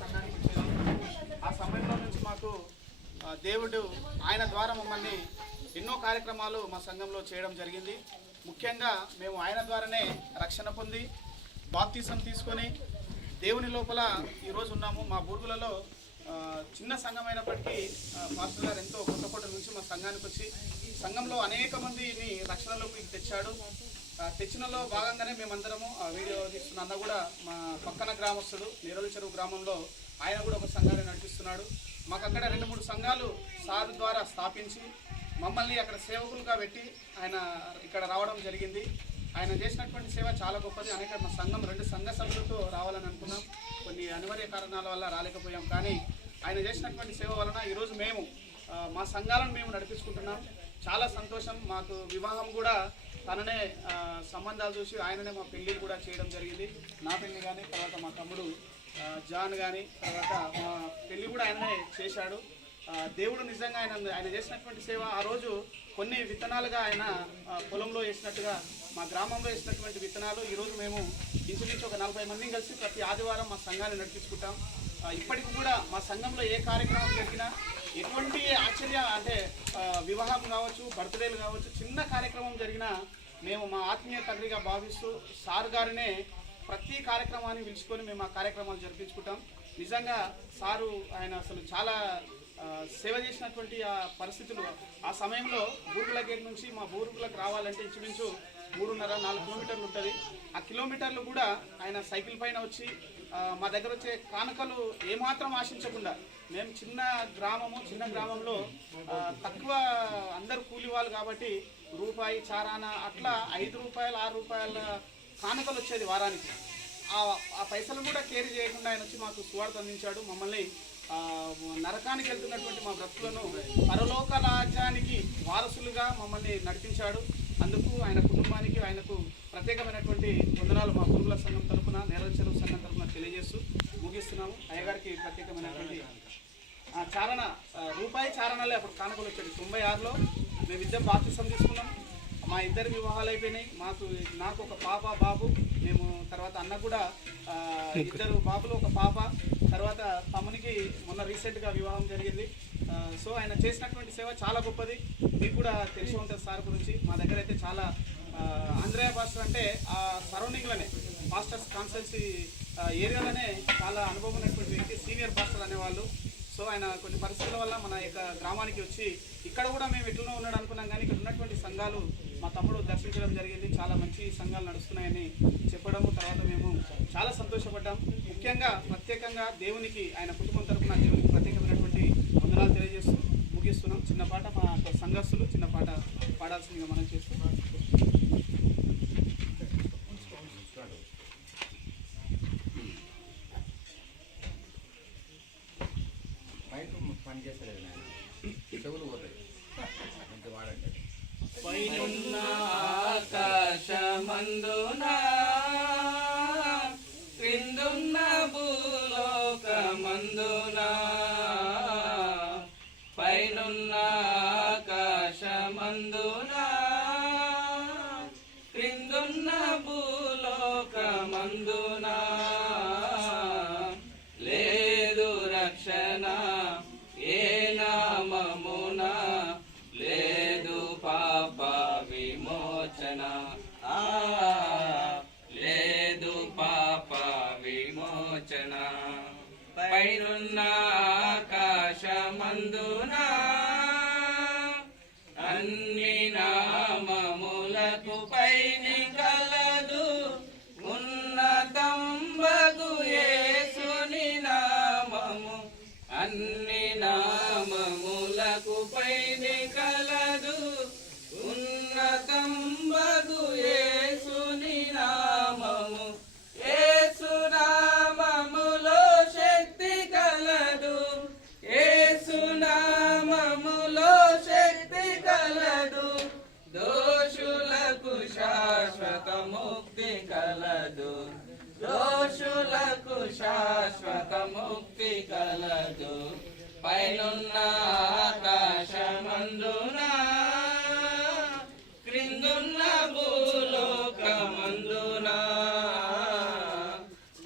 సంఘానికి వచ్చేది. ఆ సమయంలో నుంచి మాకు దేవుడు ఆయన ద్వారా మమ్మల్ని ఎన్నో కార్యక్రమాలు మా సంఘంలో చేయడం జరిగింది. ముఖ్యంగా మేము ఆయన ద్వారానే రక్షణ పొంది బాప్తిసం తీసుకొని దేవుని లోపల ఈరోజు ఉన్నాము. మా బూరుగులలో చిన్న సంఘం అయినప్పటికీ పాస్టర్ గారు ఎంతో కొత్తకోట నుంచి మా సంఘానికి వచ్చి సంఘంలో అనేక మందిని రక్షణలోకి తెచ్చాడు. తెచ్చినలో భాగంగానే మేమందరము ఆ వీడియో తీస్తున్న అన్న కూడా మా పక్కన గ్రామస్తుడు నీరోలి చెరువు గ్రామంలో ఆయన కూడా ఒక సంఘాన్ని నడిపిస్తున్నాడు. మాకు అక్కడ 2-3 సంఘాలు సార్ ద్వారా స్థాపించి మమ్మల్ని అక్కడ సేవకులుగా పెట్టి ఆయన ఇక్కడ రావడం జరిగింది. ఆయన చేసినటువంటి సేవ చాలా గొప్పది. అనేక మా సంఘం 2 సంఘ సభ్యులతో రావాలని అనుకున్నాం, కొన్ని అనివార్య కారణాల వల్ల రాలేకపోయాం. కానీ ఆయన చేసినటువంటి సేవ వలన ఈరోజు మేము మా సంఘాలను మేము నడిపించుకుంటున్నాం. చాలా సంతోషం. మాకు వివాహం కూడా తననే సంబంధాలు చూసి ఆయననే మా పెళ్ళి కూడా చేయడం జరిగింది. నా పెళ్ళి కానీ తర్వాత మా తమ్ముడు జాన్ కానీ తర్వాత మా పెళ్ళి కూడా ఆయననే చేశాడు. దేవుడు నిజంగా ఆయన చేసినటువంటి సేవ ఆ రోజు కొన్ని విత్తనాలుగా ఆయన పొలంలో వేసినట్టుగా మా గ్రామంలో వేసినటువంటి విత్తనాలు ఈరోజు మేము ఇంచుమించు ఒక 40 మందిని కలిసి ప్రతి ఆదివారం మా సంఘాన్ని నడిపించుకుంటాం. ఇప్పటికి కూడా మా సంఘంలో ఏ కార్యక్రమం జరిగినా ఎటువంటి అంటే వివాహం కావచ్చు, బర్త్డేలు కావచ్చు, చిన్న కార్యక్రమం జరిగినా మేము మా ఆత్మీయ తండ్రిగా భావిస్తూ సార్ గారినే ప్రతి కార్యక్రమాన్ని పిలుచుకొని మేము ఆ కార్యక్రమాలు జరిపించుకుంటాం. నిజంగా సారు ఆయన అసలు చాలా సేవ చేసినటువంటి ఆ పరిస్థితులు. ఆ సమయంలో బూరుగుల గేట్ నుంచి మా బూరుగులకు రావాలంటే ఇంచుమించు 3.5-4 కిలోమీటర్లు ఉంటుంది. ఆ కిలోమీటర్లు కూడా ఆయన సైకిల్ పైన వచ్చి మా దగ్గర వచ్చే కానుకలు ఏమాత్రం ఆశించకుండా, మేము చిన్న గ్రామంలో తక్కువ అందరూ కూలి వాళ్ళు కాబట్టి రూపాయి చారాన అట్లా 5 రూపాయలు 6 రూపాయల కానుకలు వచ్చేది వారానికి. ఆ పైసలు కూడా కేరీ చేయకుండా ఆయన వచ్చి మాకు సువార్త అందించాడు. మమ్మల్ని నరకానికి వెళ్తున్నటువంటి మా బ్రతుకులను పరలోక రాజ్యానికి వారసులుగా మమ్మల్ని నడిపించాడు. అందుకు ఆయన కుటుంబానికి ఆయనకు ప్రత్యేకమైనటువంటి వందనాలు మా బూరుగుల సంఘం తరఫున, నీరోలి చెరువు సంఘం తరఫున తెలియజేస్తూ ముగిస్తున్నాము. అయ్యగారికి ప్రత్యేకమైనటువంటి చారణ రూపాయి చారణలే అప్పుడు కానుకలు వచ్చాడు. 96లో మేమిద్దరం బాప్తిసం తీసుకున్నాం. మా 2 వివాహాలు అయిపోయినాయి. నాకు ఒక పాప బాబు. మేము తర్వాత అన్న కూడా 2 బాబులు, ఒక పాప. తర్వాత తమ్మునికి మొన్న రీసెంట్గా వివాహం జరిగింది. సో ఆయన చేసినటువంటి సేవ చాలా గొప్పది. మీకు కూడా తెలిసి ఉంటుంది సార్ గురించి. మా దగ్గర అయితే చాలా ఆంధ్రయ పాస్టర్ అంటే ఆ సరౌండింగ్లోనే పాస్టర్స్ కాన్సల్సీ ఏరియాలోనే చాలా అనుభవం ఉన్నటువంటి వ్యక్తి, సీనియర్ పాస్టర్ అనేవాళ్ళు. సో ఆయన కొన్ని పరిస్థితుల వల్ల మన యొక్క గ్రామానికి వచ్చి ఇక్కడ కూడా మేము ఎట్లనో ఉన్నాడు అనుకున్నాం. కానీ ఇక్కడ ఉన్నటువంటి సంఘాలు మా తమ్ముడు దర్శించడం జరిగింది. చాలా మంచి సంఘాలు నడుస్తున్నాయని చెప్పడము, తర్వాత మేము చాలా సంతోషపడ్డాం. ముఖ్యంగా ప్రత్యేకంగా దేవునికి, ఆయన కుటుంబం తరఫున దేవునికి ప్రత్యేకమైనటువంటి వందనాలు తెలియజేస్తూ ముగిస్తున్నాం. చిన్న పాట మా సంఘస్థులు చిన్న పాట పాడాల్సిందిగా మనం చేస్తూ పైనున్న ఆకాశమందున క్రిందున్న భూలోకమందున, పైనున్న ఆకాశమందున క్రిందున్న భూలోకమందున లేదు రక్షణ ఏ నామమున, లేదు పాప విమోచన, లేదు పాప విమోచన. పైనున్న ఆకాశమందున అన్ని నామములకు పైని కలదు ఉన్నతంబగు యేసుని నామము. అన్ని నామములకు పైని కలదు ఉన్నతంబగు యేసుని నామము. యేసు నామములో శక్తి కలదు, యేసు నామములో శక్తి కలదు. దోషులకు శాశ్వత ముక్తి కలదు, దోషులకు శాశ్వత ముక్తి కలదు. పైనున్న ఆకాశమందున క్రిందున్న భూలోకమందున,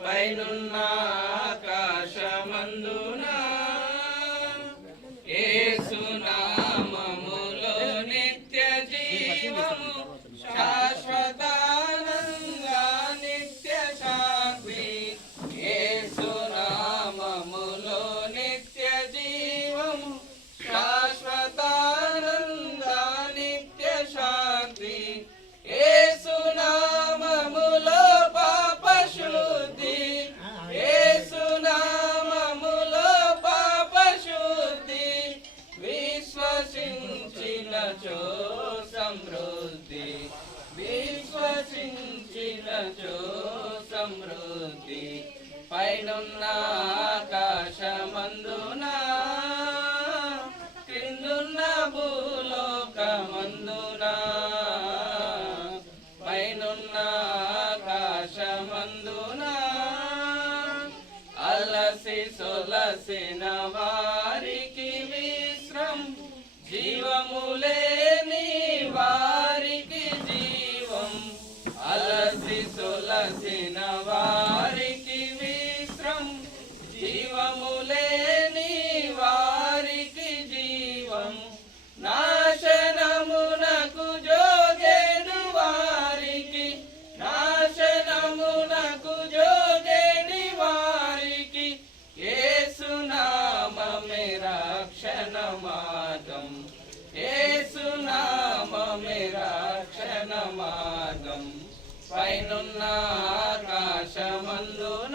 పైనున్న ఆకాశం బుద్ధి పైనున్న ఆకాశమందున క్రిందున్న భూలోకమందున పైనున్న ఆకాశమందున అలసి సొలసిన వారికి విశ్రం జీవములేని వారికి జీవం అలసి సొలసిన వారికి విశ్రం జీవములేని వారికి జీవం నాశనమునకు జోగేను వారికి నాశనమునకు జోగేని వారికి యేసునామమే రక్షణ మార్గం యేసునామమే రక్షణ మార్గం పైనున్న ఆకాశమందున